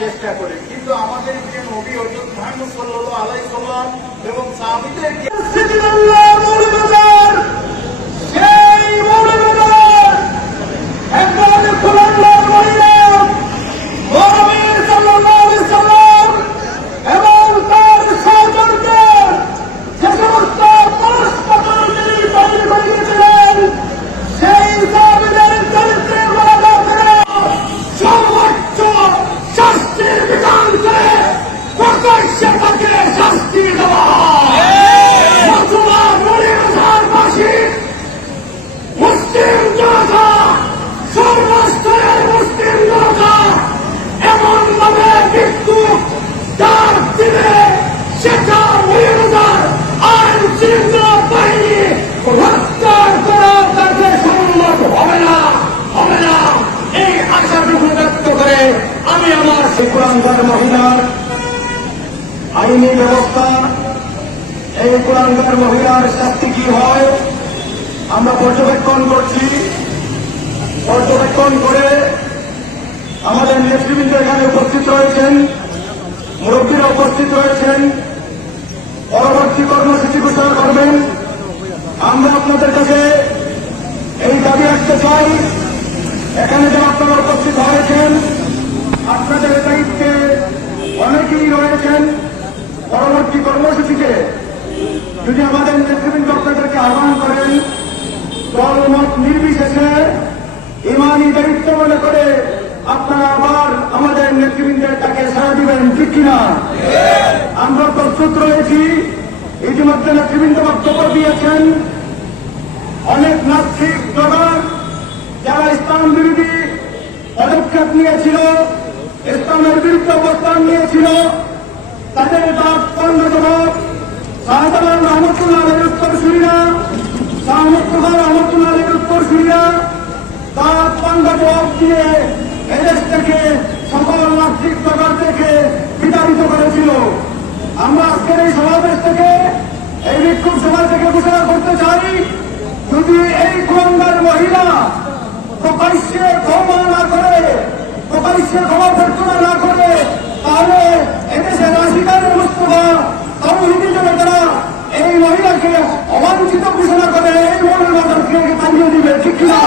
চেষ্টা করেন, কিন্তু আমাদের যে নবী হযরত মুহাম্মদ সাল্লাল্লাহু আলাইহি সাল্লাম এবং সাহাবীদেরকে মহিলার আইনি ব্যবস্থা, এই কুলাঙ্গার মহিলার শাস্তি কি হয় আমরা পর্যবেক্ষণ করছি। পর্যবেক্ষণ করে আমাদের নেতৃবৃন্দ এখানে উপস্থিত রয়েছেন, মুরব্বীরা উপস্থিত রয়েছেন, পরবর্তী কর্মসূচি ঘোষণা করবেন। আমরা আপনাদের কাছে এই দাবি রাখতে চাই, এখানে যে আপনারা উপস্থিত হয়েছেন আপনাদের দায়িত্বে অনেকেই রয়েছেন। পরবর্তী কর্মসূচিতে যদি আমাদের নেতৃবৃন্দ আপনাদেরকে আহ্বান করেন, দলমত নির্বিশেষে ইমানি দায়িত্ব মনে করে আপনারা আবার আমাদের নেতৃবৃন্দের তাকে সাড়া দিবেন, ঠিক কিনা? আমরা প্রস্তুত রয়েছি। ইতিমধ্যে নেতৃবৃন্দ বক্তব্য দিয়েছেন। অনেক নাস্তিক জগৎ যারা ইসলাম বিরোধী পদক্ষেপ নিয়েছিল, ইসলামের বিরুদ্ধে অবস্থান নিয়েছিল, তাদের বাদ পণ্য জবাব শাহজালাল রহমতুল্লাহ আলীর উত্তরসূরিরা, শাহ মুস্তফা রহমতুল্লাহ আলীর উত্তরসূরিরা বাদ পণ্য জবাব দিয়ে এদেশ থেকে সকল নাস্তিক জগৎ থেকে বিতাড়িত করেছিল। আমরা আজকের এই সমাবেশ থেকে, এই বিক্ষোভ সভা থেকে ঘোষণা করতে চাই, যদি এই কুলাঙ্গার মহিলা প্রকাশ্যে ক্ষমা না করে, প্রকাশ্যে ক্ষমা প্রার্থনা না করে, তাহলে এদেশের রাশিদারের মুস্তফা তাওহীদি জনতারা এই মহিলাকে অবাঞ্ছিত ঘোষণা করে এই মহিলাকে তাড়িয়ে দিবে, ঠিক কিনা?